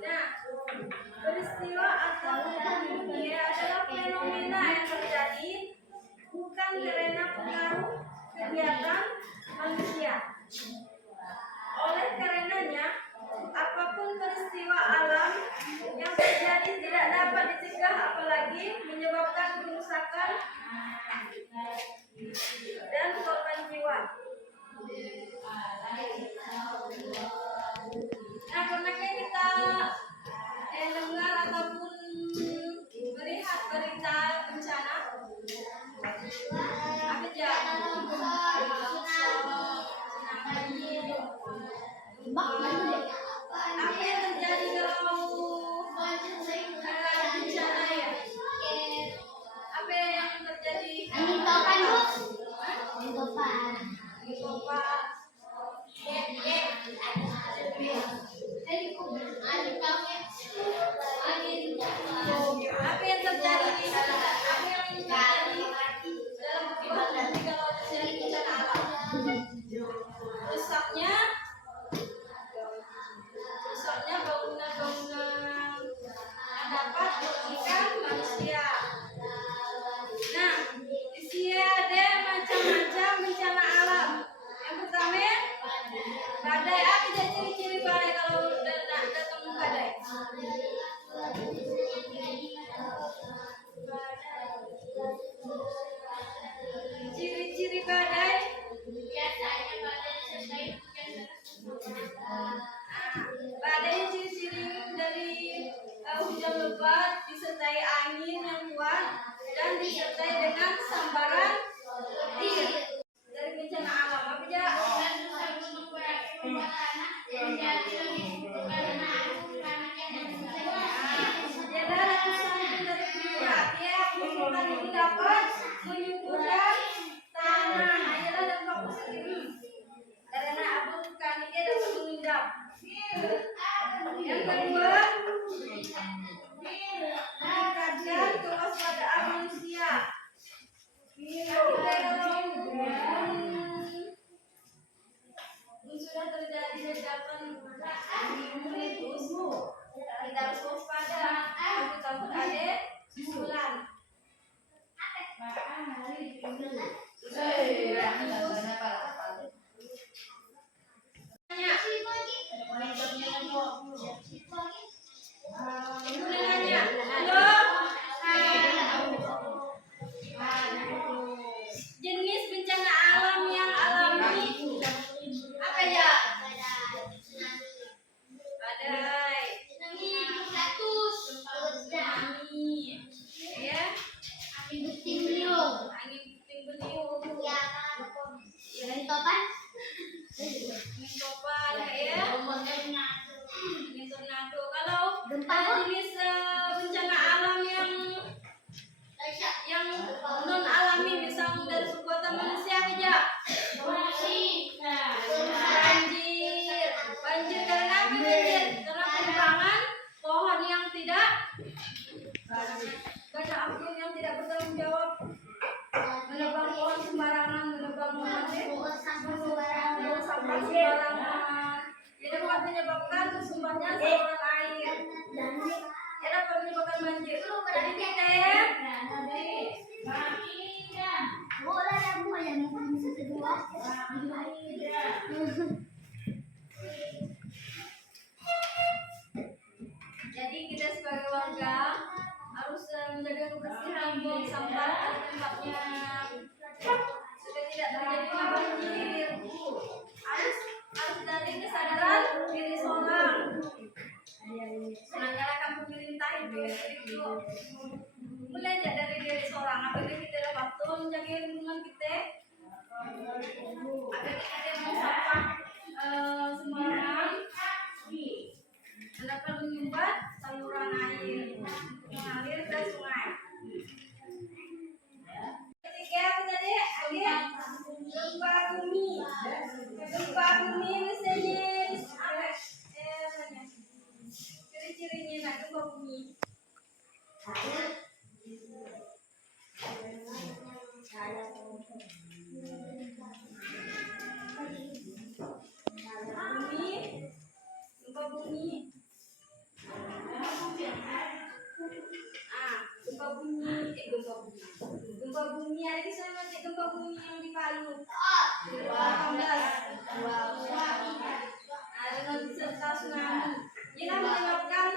Nah, peristiwa atau dunia adalah fenomena yang terjadi bukan karena pengaruh kegiatan manusia. Oleh karenanya, apapun peristiwa alam yang terjadi tidak dapat dicegah, apalagi menyebabkan kerusakan dan korban jiwa. Nah, karena kita dengar ataupun melihat berita bencana, apa aja, apa yang terjadi kalau bencana ya? Apa yang terjadi? Angin topan, Bu. Angin topan. Angin topan. Apa yang terjadi di sana? Apa yang terjadi dalam kehidupan kalau terjadi bencana alam? Rusaknya bangunan-bangunan yang dapat merugikan manusia. Nah, di sini ada macam-macam bencana alam. Yang pertama, badai. Apa aja ciri-ciri badai kalau datang badai? Ciri-ciri badai biasanya badai disertai hujan deras. Badai ciri-ciri dari hujan lebat disertai angin yang kuat dan disertai dengan sambaran petir. Dari bencana alam apa aja? Dapat menyuburkan tanah adalah dampak positif karena abu vulkanik dapat mengendap. Yang kedua, meningkatkan kewaspadaan manusia. Sudah terjadi ledakan meletus, kita harus waspada. Takut ada susulan. Jenis bencana alam yang alami apa ya? Badai, tsunami, ya, angin puting beliung, Angin topan. angin topan, ya, angin tornado. Kalau Gempa, jenis bencana alam yang non alami, misalnya dari perbuatan manusia aja. Banjir karena apa banjir? Karena penebangan pohon yang tidak banyak ampun yang tidak bertanggung jawab, menebang pohon sembarangan, menebang sampah sembarangan. Ia dapat menyebabkan tersumbatnya saluran air. Ia dapat menyebabkan banjir. Jadi kita ya. Jadi kita sebagai warga harus menjaga kebersihan, buang sampah pada tempatnya supaya tidak terjadinya banjir. Harus dari kesadaran diri seorang. gempa bumi. Ada kisah mati gempa bumi yang di Palu 18. Ada serta tsunami. Ini menyebabkan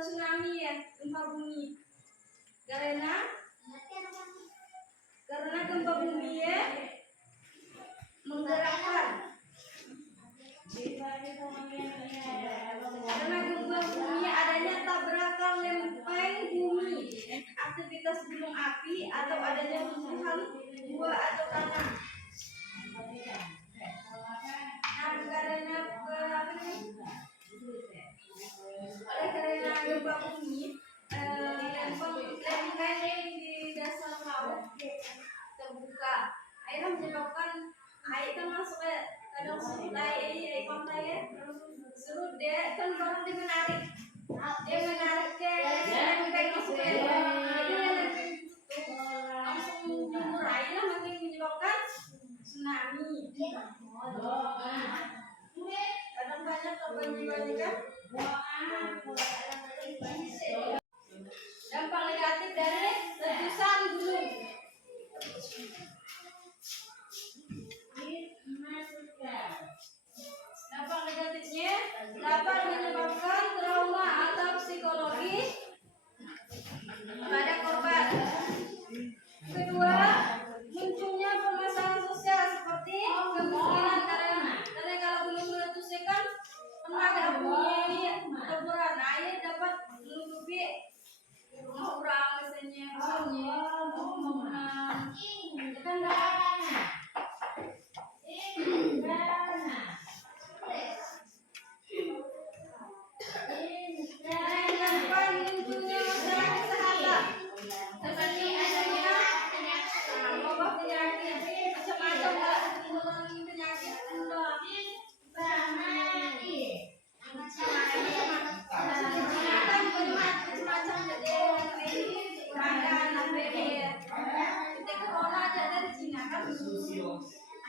tsunami ya, gempa bumi. Karena gempa bumi ya menggerakkan. Karena gempa bumi adanya tabrakan lempeng bumi, aktivitas gunung api atau adanya runtuhan gua atau tanah. Nah, karena gempa bumi, lempeng di dasar laut terbuka, akhirnya menyebabkan air kan masuk ke dalam air pantai ya, surut dia kan baru dia menarik ke lempeng masuk ke lempeng itu langsung jumur air lah, makin menyebabkan tsunami. Kadang banyak korban jiwanya kan. Dampak negatif dari letusan gunung. Dampak negatifnya dapat menyebabkan trauma atau psikologi pada korban. Kedua, munculnya permasalahan sosial seperti kemiskinan karena kalau belum meletus kan tenaga bumi terberat, air dapat menutupi rumah orang misalnya pembangunan ya kan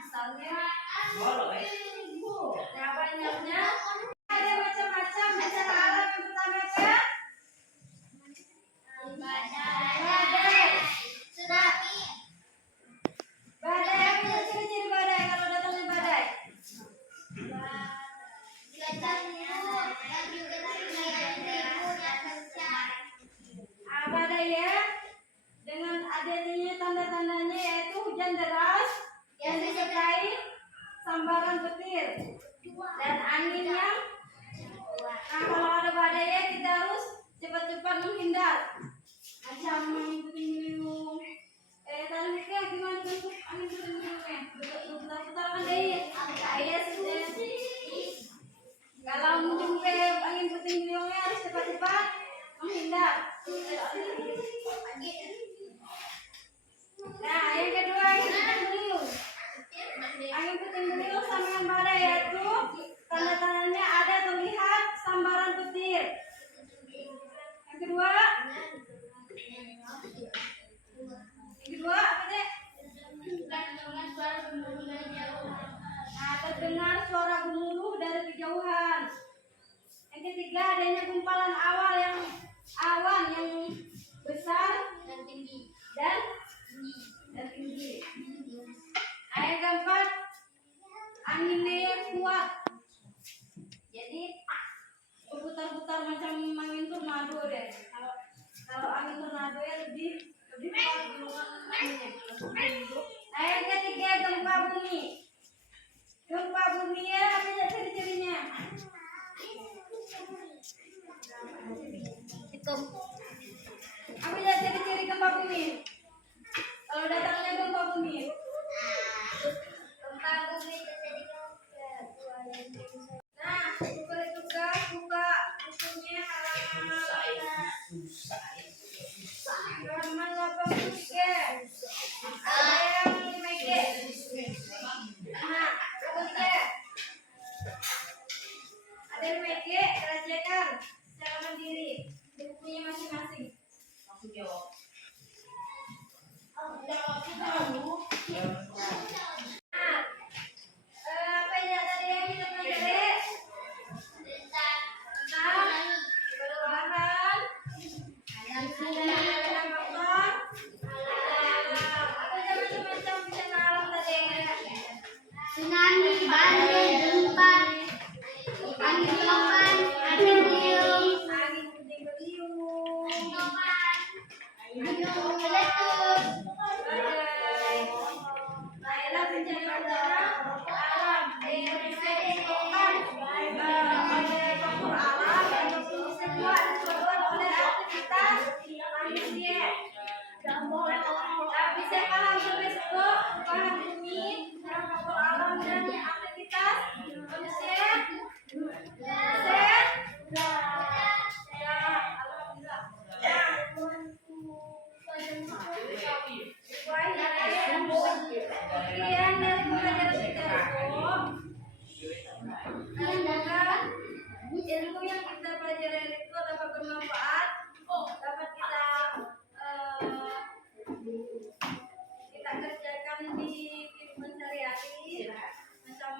asalnya nah banyaknya ada macam-macam bencana alam. Yang pertama kan badai apa ciri-ciri badai kalau datangnya badai? Badai ya dengan adanya tanda-tandanya yaitu hujan deras yang disertai sambaran petir dan angin yang kalau ada badai ya kita harus cepat-cepat menghindar. Macam angin puting beliung. Tadi gimana bentuk angin puting beliungnya? Putar-putarkan deh. Kalau menjumpai angin puting beliungnya harus cepat-cepat menghindar. Nah, yang kedua angin puting beliung. Angin puting beliung sama yang badai yaitu tanda-tandanya ada terlihat sambaran petir. Yang kedua Tinggal besok bahan bumi, kabel alam dan aktivitas manusia. Set. Ya, alhamdulillah. Kemudian dari pelajaran kita ilmu yang kita pelajari itu dapat bermanfaat, dapat kita kerjakan di kehidupan sehari-hari, macam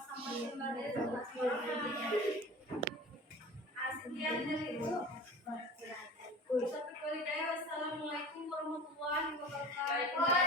sama kembali sekian dari itu. Wassalamualaikum warahmatullahi wabarakatuh.